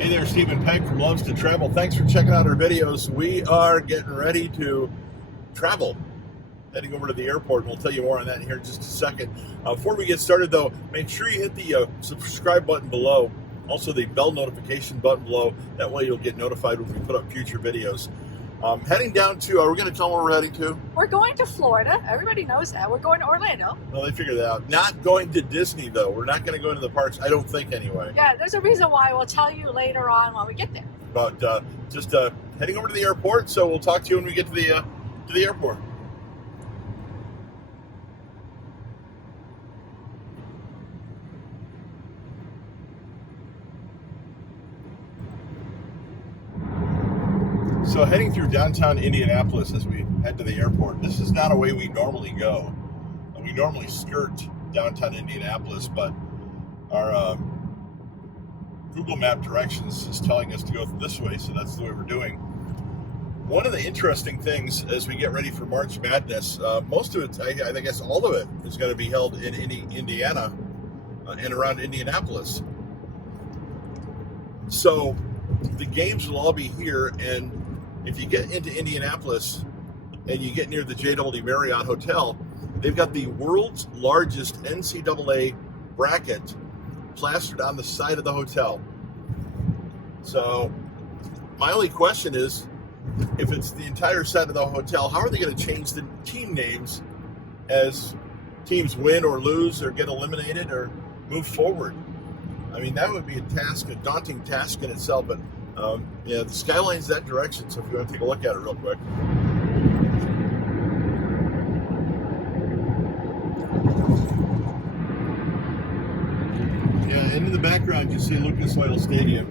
Hey there, Stephen Pegg from Loves to Travel. Thanks for checking out our videos. We are getting ready to travel, heading over to the airport, and we'll tell you more on that here in just a second. Before we get started, though, make sure you hit the subscribe button below, also the bell notification button below. That way you'll get notified when we put up future videos. Heading down to, we're going to tell them where we're heading to. We're going to Florida. Everybody knows that. We're going to Orlando. Well, they figured that out. Not going to Disney, though. We're not going to go into the parks, I don't think, anyway. Yeah, there's a reason why. We'll tell you later on when we get there. But just heading over to the airport, so we'll talk to you when we get to the airport. So heading through downtown Indianapolis as we head to the airport. This is not a way we normally go. We normally skirt downtown Indianapolis, but our Google Map directions is telling us to go this way, so that's the way we're doing. One of the interesting things as we get ready for March Madness, most of it, I guess all of it, is going to be held in Indiana and around Indianapolis. So the games will all be here, and if you get into Indianapolis and you get near the JW Marriott Hotel, they've got the world's largest NCAA bracket plastered on the side of the hotel. So my only question is, if it's the entire side of the hotel, how are they going to change the team names as teams win or lose or get eliminated or move forward? I mean, that would be a daunting task in itself, but yeah, the skyline's that direction, so if you want to take a look at it real quick. Yeah, and in the background you see Lucas Oil Stadium.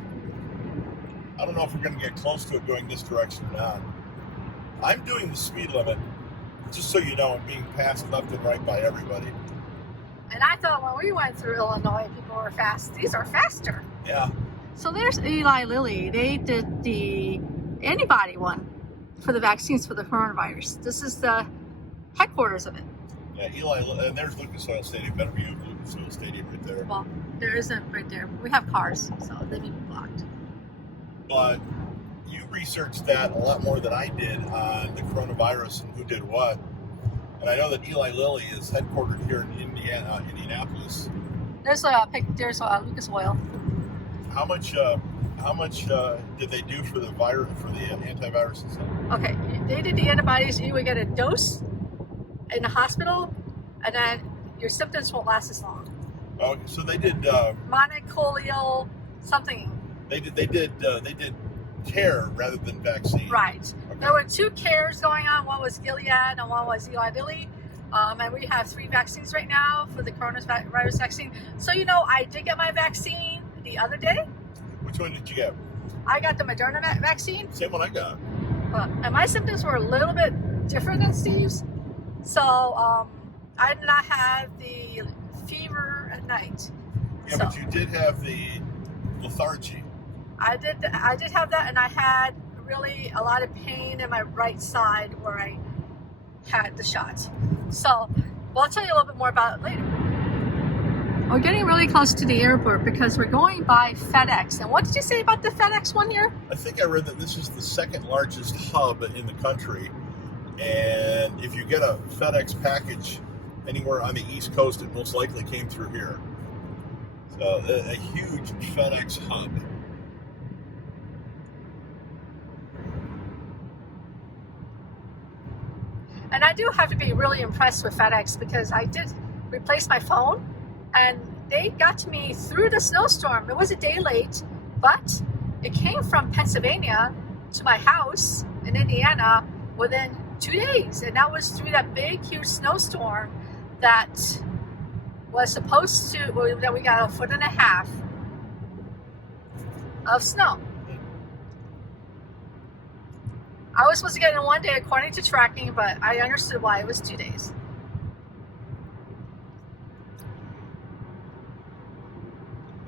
I don't know if we're going to get close to it going this direction or not. I'm doing the speed limit, just so you know. I'm being passed left and right by everybody. And I thought when we went through Illinois, people were fast. These are faster. Yeah. So there's Eli Lilly. They did the antibody one for the vaccines for the coronavirus. This is the headquarters of it. Yeah, Eli, and there's Lucas Oil Stadium. Better view of Lucas Oil Stadium right there. Well, there isn't right there. We have cars, so they may be blocked. But you researched that a lot more than I did on the coronavirus and who did what. And I know that Eli Lilly is headquartered here in Indianapolis. There's Lucas Oil. How much did they do for the antivirus and stuff? Okay, they did the antibodies. You would get a dose in the hospital, and then your symptoms won't last as long. Oh, so they did monoclonal something. They did care rather than vaccine. Right. Okay. There were two cares going on. One was Gilead and one was Eli Lilly. And we have 3 vaccines right now for the coronavirus vaccine. So, I did get my vaccine the other day. Which one did you get? I got the Moderna vaccine. Same one I got. And my symptoms were a little bit different than Steve's. So, I did not have the fever at night. Yeah, so, but you did have the lethargy. I did have that, and I had really a lot of pain in my right side where I had the shots. So, well, I'll tell you a little bit more about it later. We're getting really close to the airport because we're going by FedEx. And what did you say about the FedEx one here? I think I read that this is the second largest hub in the country. And if you get a FedEx package anywhere on the East Coast, it most likely came through here. So a huge FedEx hub. And I do have to be really impressed with FedEx because I did replace my phone and they got to me through the snowstorm. It was a day late, but it came from Pennsylvania to my house in Indiana within 2 days. And that was through that big, huge snowstorm that was supposed to, that we got 1.5 feet of snow. I was supposed to get it in 1 day according to tracking, but I understood why it was 2 days.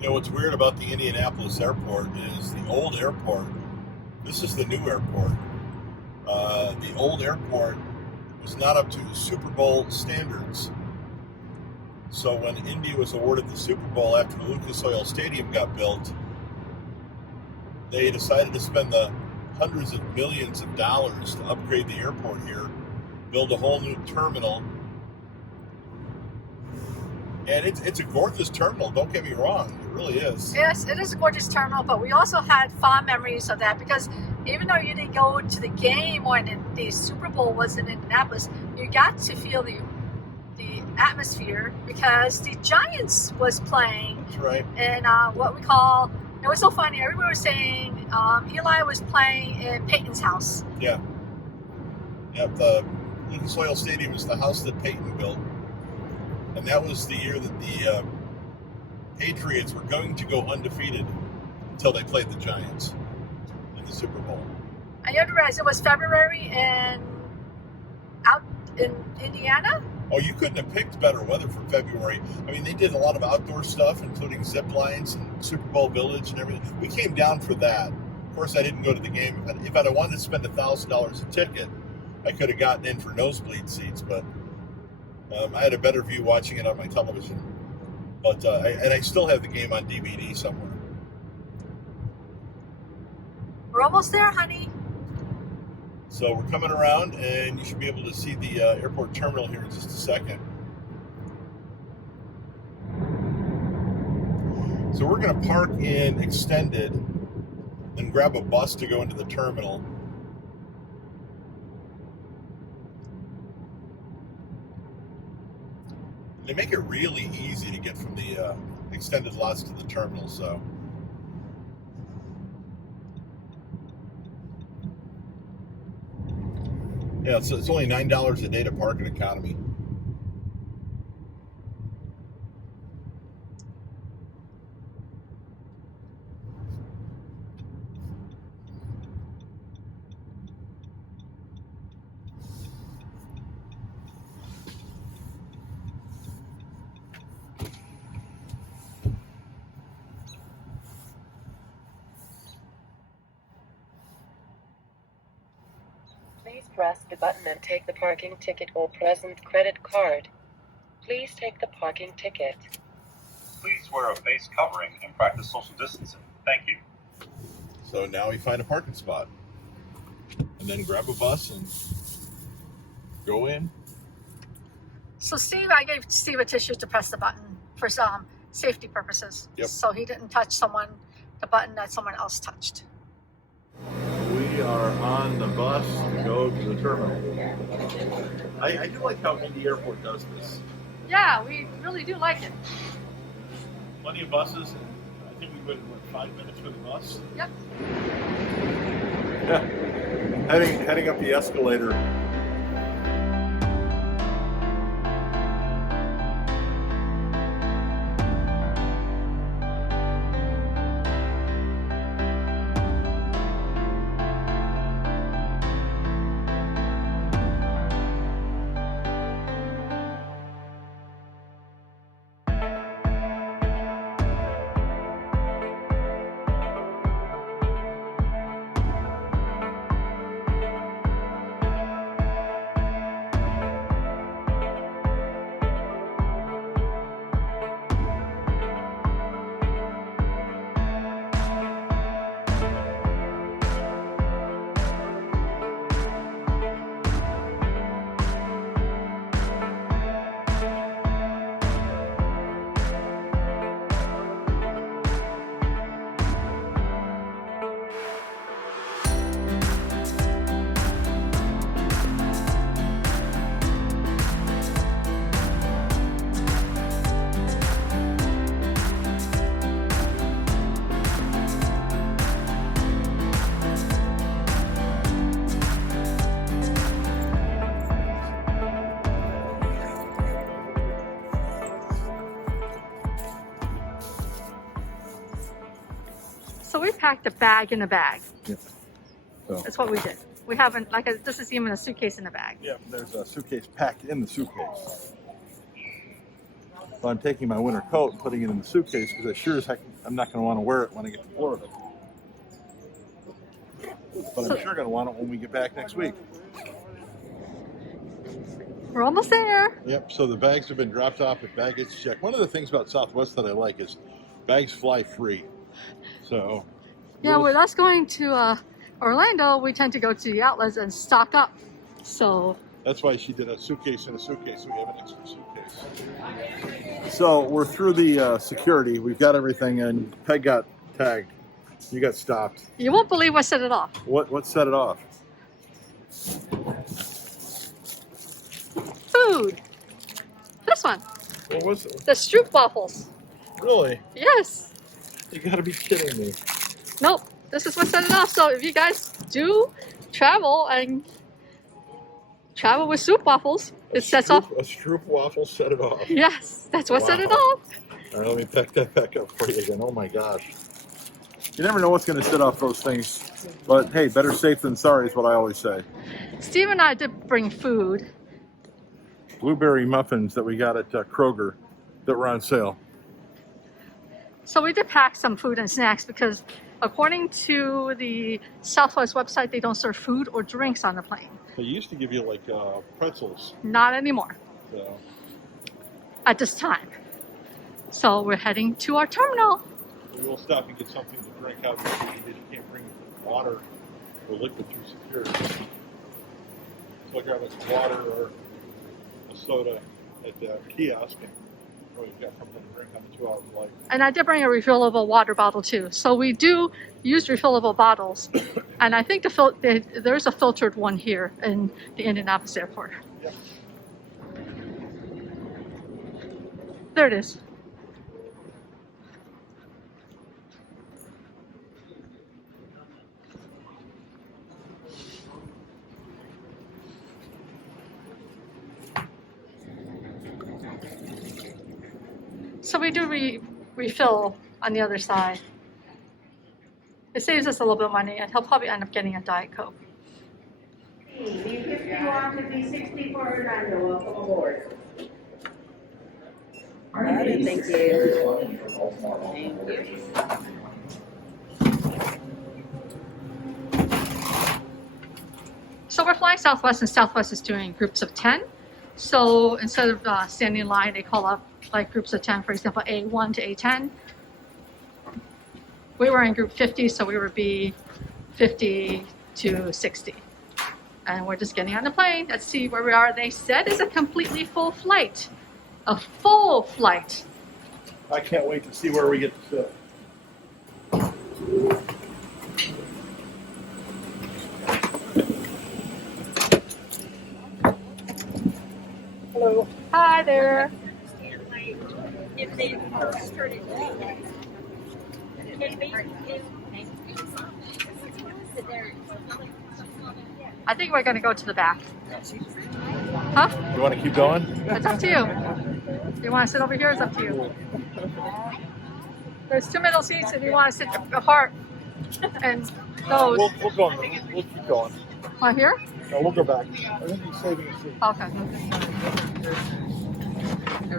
What's weird about the Indianapolis airport is the old airport. This is the new airport. The old airport was not up to Super Bowl standards. So when Indy was awarded the Super Bowl after the Lucas Oil Stadium got built, they decided to spend the hundreds of millions of dollars to upgrade the airport here, build a whole new terminal. And it's a gorgeous terminal, don't get me wrong. It really is. Yes, it is a gorgeous terminal, but we also had fond memories of that because even though you didn't go to the game when the Super Bowl was in Indianapolis, you got to feel the atmosphere because the Giants was playing. That's right. And what we call, it was so funny, everybody was saying Eli was playing in Peyton's house. Yeah. Yeah, the Lucas Oil Stadium is the house that Peyton built. And that was the year that the Patriots were going to go undefeated until they played the Giants in the Super Bowl. And you realize it was February and out in Indiana? Oh, you couldn't have picked better weather for February. I mean, they did a lot of outdoor stuff, including zip lines and Super Bowl Village and everything. We came down for that. Of course, I didn't go to the game. If I'd have wanted to spend $1,000 a ticket, I could have gotten in for nosebleed seats, but I had a better view watching it on my television. But I still have the game on DVD somewhere. We're almost there, honey. So we're coming around, and you should be able to see the airport terminal here in just a second. So we're going to park in Extended, then grab a bus to go into the terminal. They make it really easy to get from the Extended lots to the terminal, so. Yeah, it's only $9 a day to park in economy. Please press the button and take the parking ticket or present credit card. Please take the parking ticket. Please wear a face covering and practice social distancing. Thank you. So now we find a parking spot. And then grab a bus and go in. So I gave Steve a tissue to press the button for some safety purposes. Yep. So he didn't touch the button that someone else touched. We are on the bus to go to the terminal. I do like how Indy Airport does this. Yeah, we really do like it. Plenty of buses, and I think we waited, 5 minutes for the bus? Yep. Yeah. Heading up the escalator. So we packed a bag in a bag. Yeah. So, That's what we did. We haven't, this is even a suitcase in a bag. yeah, there's a suitcase packed in the suitcase. So I'm taking my winter coat and putting it in the suitcase because I sure as heck I'm not going to want to wear it when I get to Florida. But I'm sure going to want it when we get back next week. We're almost there. Yep, so the bags have been dropped off at baggage check. One of the things about Southwest that I like is bags fly free. So Yeah, with us going to Orlando, we tend to go to the outlets and stock up. So that's why she did a suitcase and a suitcase. So we have an extra suitcase. So we're through the security. We've got everything, and Peg got tagged. You got stopped. you won't believe what set it off. What set it off? Food. This one. What was it? The Stroop waffles. Really? Yes. You gotta be kidding me. Nope. This is what set it off. So if you guys do travel and travel with soup waffles, it sets off. A Stroop waffle set it off. Yes, that's what set it Wow. off. All right, let me pack that back up for you again. Oh my gosh. You never know what's going to set off those things. But hey, better safe than sorry is what I always say. Steve and I did bring food. Blueberry muffins that we got at Kroger that were on sale. So we did pack some food and snacks because according to the Southwest website, they don't serve food or drinks on the plane. They used to give you like pretzels. Not anymore So. at this time. So we're heading to our terminal. We will stop and get something to drink out there. You can't bring water or liquid through security. So I grab us water or a soda at the kiosk, and we've got something to drink on the 2 hour flight. And I did bring a refillable water bottle too. So we do use refillable bottles. And I think there's a filtered one here in the Indianapolis airport. Yep. There it is. So we do refill on the other side. It saves us a little bit of money, and he'll probably end up getting a Diet Coke. B54 Orlando, welcome aboard. All right, thank you. Thank you. So we're flying Southwest, and Southwest is doing groups of 10. So instead of standing in line, they call up like groups of 10, for example, A1 to A10. We were in group 50, so we would be 50 to 60. And we're just getting on the plane. Let's see where we are. They said it's a completely full flight. A full flight. I can't wait to see where we get to sit. Hello. Hi there. If they started doing that, I think we're going to go to the back. Huh? You want to keep going? It's up to you. You want to sit over here? It's up to you. There's 2 middle seats if you want to sit apart. And those. We'll go. We'll keep going. Right here? No, we'll go back. I think he's saving a seat. Okay.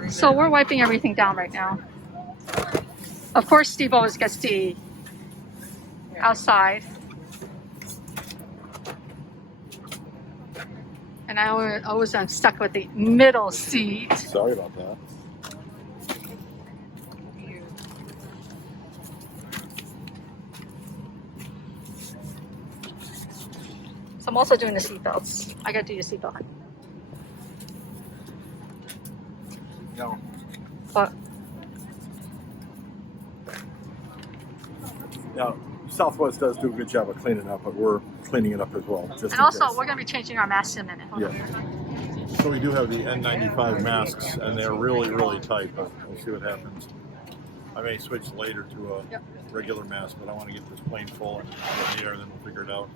So we're wiping everything down right now. Of course, Steve always gets the outside. And I always am stuck with the middle seat. Sorry about that. So I'm also doing the seatbelts. I gotta do your seatbelt. No. But Now, Southwest does do a good job of cleaning up, but we're cleaning it up as well. Just and in also case. we're gonna be changing our masks in a minute. Hold on. Yeah. So we do have the N95 masks, and they're really, really tight, but we'll see what happens. I may switch later to a regular mask, but I want to get this plane full and get in the air, then we'll figure it out.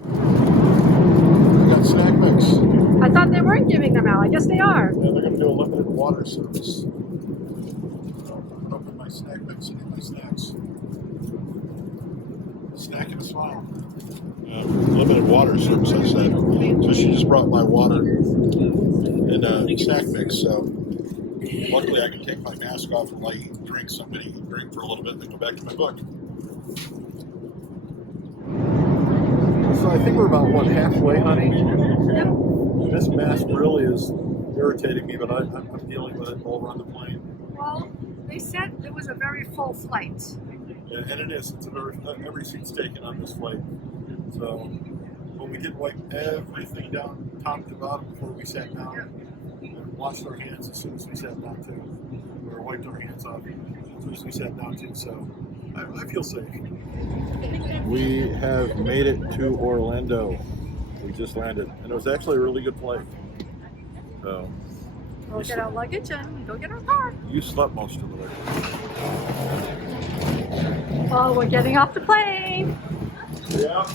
We got snack mix. I thought they weren't giving them out. I guess they are. Yeah, they're going to do a limited water service. Open my snack mix and get my snacks. Snack and a smile. Limited water service, I said. So she just brought my water and snack mix. So luckily I can take my mask off and eat and drink somebody, drink for a little bit, and then go back to my book. I think we're about, what, halfway, honey? Yep. This mask really is irritating me, but I'm dealing with it while we're on the plane. Well, they said it was a very full flight. Yeah, and it is. It's every seat's taken on this flight. So, but we did wipe everything down, top to bottom, before we sat down. And washed our hands as soon as we sat down, too. Or wiped our hands off as soon as we sat down, too. So, I feel safe. We have made it to Orlando. We just landed, and it was actually a really good flight. So, We'll get our luggage and go get our car. you slept most of the way. Well, we're getting off the plane. Yeah.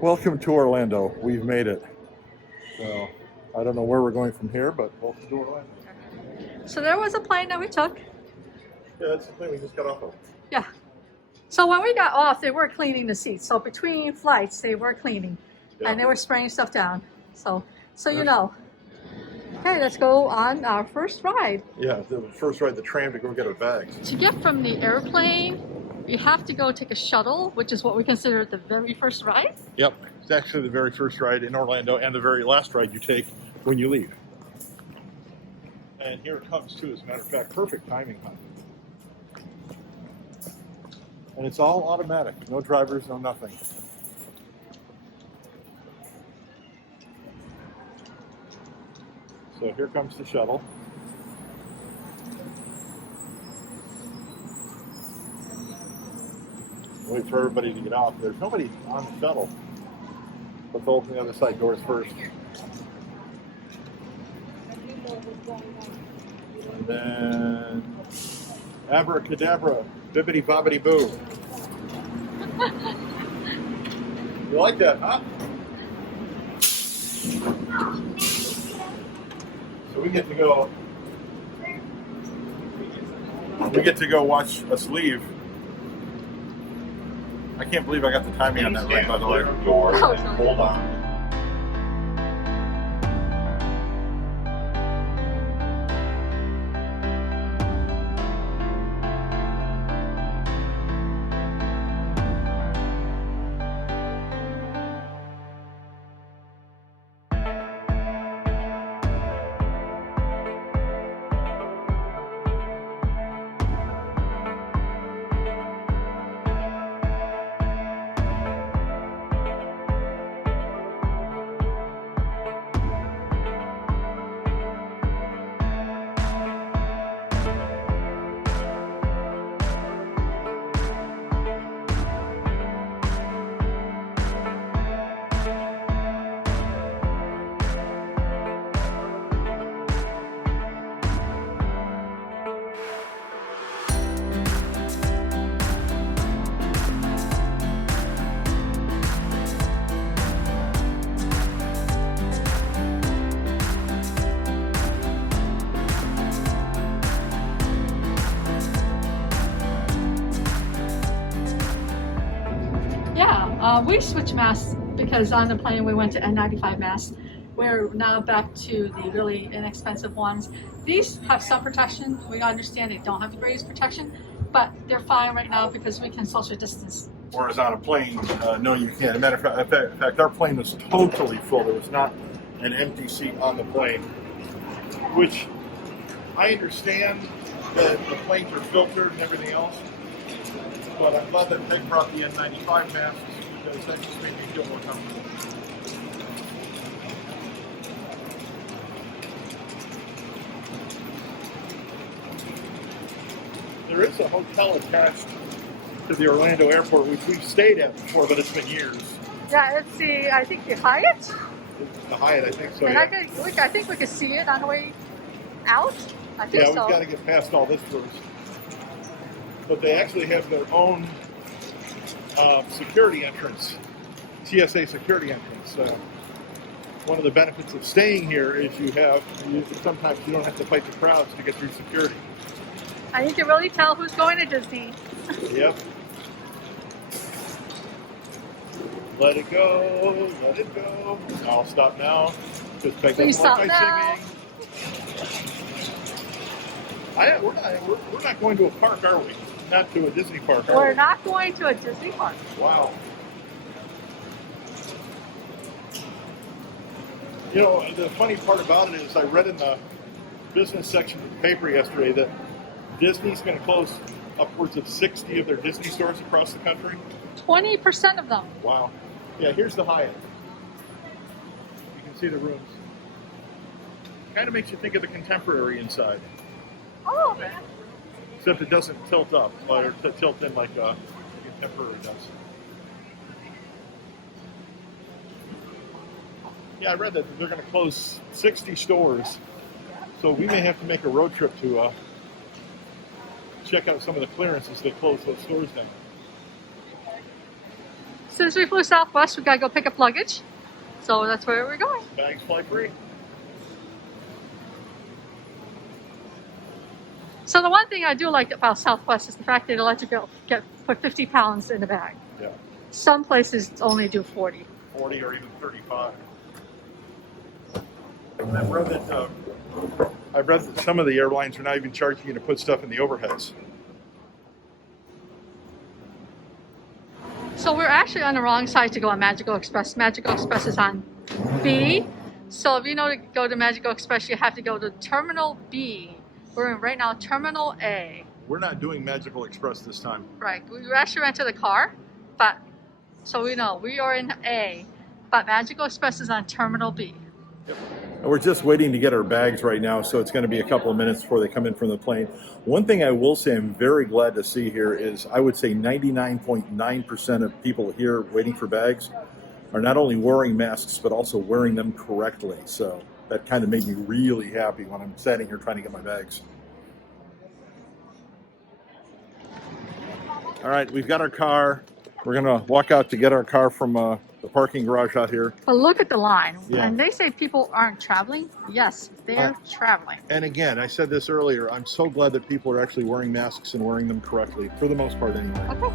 Welcome to Orlando. We've made it. So, I don't know where we're going from here, but welcome to Orlando. So there was a plane that we took. Yeah, that's the thing we just got off of. Yeah. So when we got off, they were cleaning the seats. So between flights, they were cleaning, and they were spraying stuff down. So you know. Okay, let's go on our first ride. Yeah, the first ride the tram to go get our bags. To get from the airplane, you have to go take a shuttle, which is what we consider the very first ride. Yep, it's actually the very first ride in Orlando and the very last ride you take when you leave. And here it comes too, as a matter of fact, perfect timing, huh? And it's all automatic, no drivers, no nothing. So here comes the shuttle. Wait for everybody to get off. There's nobody on the shuttle. Let's open the other side doors first. And then abracadabra, bibbity bobbity boo. You like that, huh? So we get to go watch us leave. I can't believe I got the timing on that right, by the way. Hold on. We switched masks because on the plane we went to N95 masks. We're now back to the really inexpensive ones. These have some protection. We understand they don't have the greatest protection, but they're fine right now because we can social distance. Whereas on a plane, no, you can't. As a matter of fact, our plane was totally full. There was not an empty seat on the plane, which I understand that the planes are filtered and everything else, but I'm glad that Meg brought the N95 masks because that just made me feel more comfortable. There is a hotel attached to the Orlando airport, which we've stayed at before, but it's been years. Yeah, it's I think the Hyatt. The Hyatt, I think so. And Yeah, I think we could see it on the way out. I think we've so. got to get past all this first. But they actually have their own security entrance, TSA security entrance. One of the benefits of staying here is sometimes you don't have to fight the crowds to get through security. And you can really tell who's going to Disney. Yep. Let it go, let it go. I'll stop now. Just Peg Please doesn't stop like my now. singing. We're not going to a park, are we? Not to a Disney park, are We're we? not going to a Disney park. Wow. You know, the funny part about it is I read in the business section of the paper yesterday that Disney's going to close upwards of 60 of their Disney stores across the country. 20% of them. Wow. Yeah, here's the Hyatt. You can see the rooms. Kind of makes you think of the Contemporary inside, All of it. except it doesn't tilt up or tilt in like the Contemporary does. Yeah, I read that they're going to close 60 stores, so we may have to make a road trip to check out some of the clearances they close those stores down. Since we flew Southwest, we gotta go pick up luggage. So that's where we're going. Bags fly free. So the one thing I do like about Southwest is the fact that they let you put 50 pounds in the bag. Yeah, Some places only do 40. 40 or even 35. I've read that some of the airlines are not even charging you to put stuff in the overheads. So we're actually on the wrong side to go on Magical Express. Magical Express is on B. So if you know to go to Magical Express, you have to go to Terminal B. We're in right now Terminal A. We're not doing Magical Express this time. Right. We actually rented a car, but so we know we are in A, but Magical Express is on Terminal B. Yep. We're just waiting to get our bags right now, so it's going to be a couple of minutes before they come in from the plane. One thing I will say I'm very glad to see here is I would say 99.9% of people here waiting for bags are not only wearing masks, but also wearing them correctly. So that kind of made me really happy when I'm standing here trying to get my bags. All right, we've got our car. We're going to walk out to get our car from the parking garage out here. But look at the line. Yeah. And they say people aren't traveling. Yes, they're traveling. And again, I said this earlier, I'm so glad that people are actually wearing masks and wearing them correctly, for the most part anyway. Okay.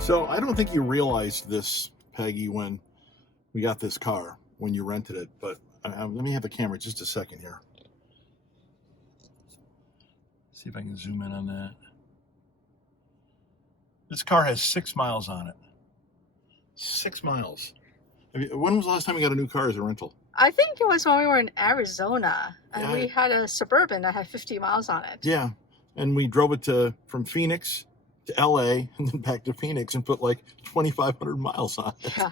So I don't think you realized this, Peggy, when we got this car, when you rented it, but let me have the camera just a second here. See if I can zoom in on that. This car has 6 miles on it. 6 miles. When was the last time you got a new car as a rental? I think it was when we were in Arizona and Yeah. we had a Suburban that had 50 miles on it. Yeah, and we drove it from Phoenix to LA and then back to Phoenix and put like 2,500 miles on it. Yeah.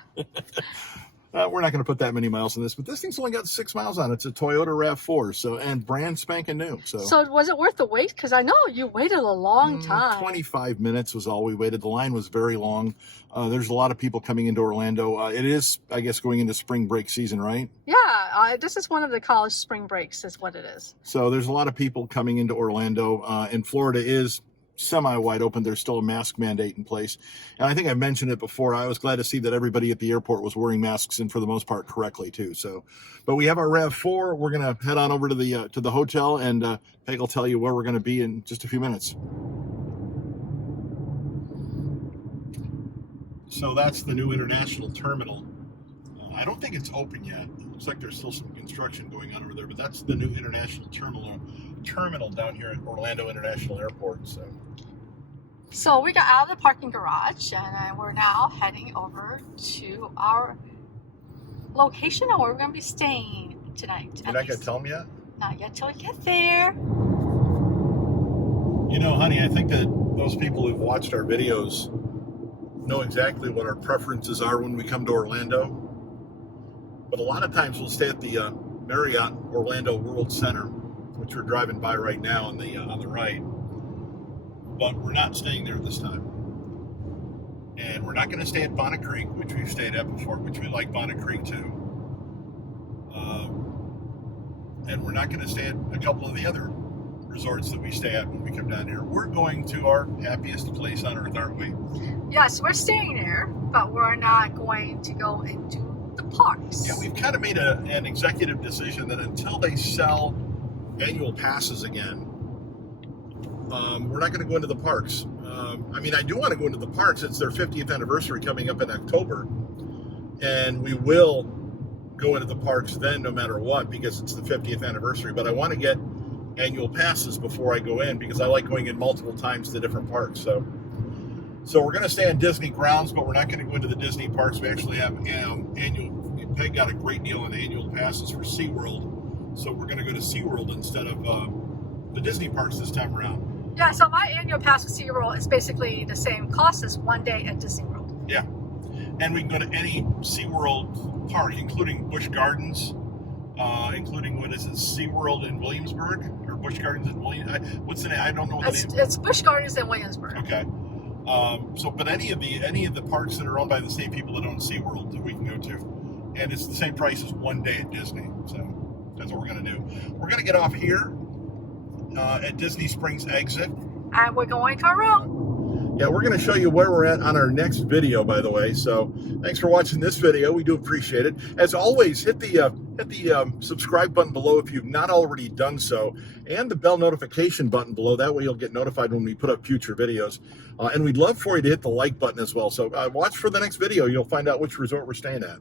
We're not going to put that many miles on this, but this thing's only got 6 miles on it. It's a Toyota RAV4, and brand spanking new. So Was it worth the wait? Because I know you waited a long time. 25 minutes was all we waited. The line was very long. There's a lot of people coming into Orlando. It is, I guess, going into spring break season, right? Yeah, this is one of the college spring breaks is what it is. So there's a lot of people coming into Orlando. And Florida is semi-wide open. There's still a mask mandate in place. And I think I mentioned it before. I was glad to see that everybody at the airport was wearing masks and for the most part correctly too. So, but we have our RAV4. We're going to head on over to the hotel, and Peg will tell you where we're going to be in just a few minutes. So that's the new international terminal. I don't think it's open yet. It looks like there's still some construction going on over there, but that's the new international terminal down here at Orlando International Airport. So we got out of the parking garage and we're now heading over to our location where we're going to be staying tonight. You're not going to tell them yet? Not yet till we get there. You know, honey, I think that those people who've watched our videos know exactly what our preferences are when we come to Orlando. But a lot of times we'll stay at the Marriott Orlando World Center, which we're driving by right now on the right. But we're not staying there this time. And we're not going to stay at Bonnet Creek, which we've stayed at before, which we like Bonnet Creek too. And we're not going to stay at a couple of the other resorts that we stay at when we come down here. We're going to our happiest place on earth, aren't we? Yes, we're staying there, but we're not going to go into the parks. Yeah, we've kind of made an executive decision that until they sell annual passes again, we're not going to go into the parks. I mean, I do want to go into the parks. It's their 50th anniversary coming up in October, and we will go into the parks then no matter what because it's the 50th anniversary. But I want to get annual passes before I go in because I like going in multiple times to different parks. So we're going to stay on Disney grounds, but we're not going to go into the Disney parks. We actually have annual. Peg got a great deal on annual passes for SeaWorld, so we're going to go to SeaWorld instead of the Disney parks this time around. Yeah, so my annual pass with SeaWorld is basically the same cost as one day at Disney World. Yeah, and we can go to any SeaWorld park, including Busch Gardens, including, what is it, SeaWorld in Williamsburg, or Busch Gardens in Williamsburg? What's the name? I don't know what the name. It's Busch Gardens in Williamsburg. Okay. But any of the parks that are owned by the same people that own SeaWorld that we can go to. And it's the same price as one day at Disney. So that's what we're going to do. We're going to get off here at Disney Springs exit. And we're going to our room. Yeah, we're going to show you where we're at on our next video, by the way. So thanks for watching this video. We do appreciate it. As always, hit the subscribe button below if you've not already done so, and the bell notification button below. That way you'll get notified when we put up future videos. And we'd love for you to hit the like button as well. So watch for the next video. You'll find out which resort we're staying at.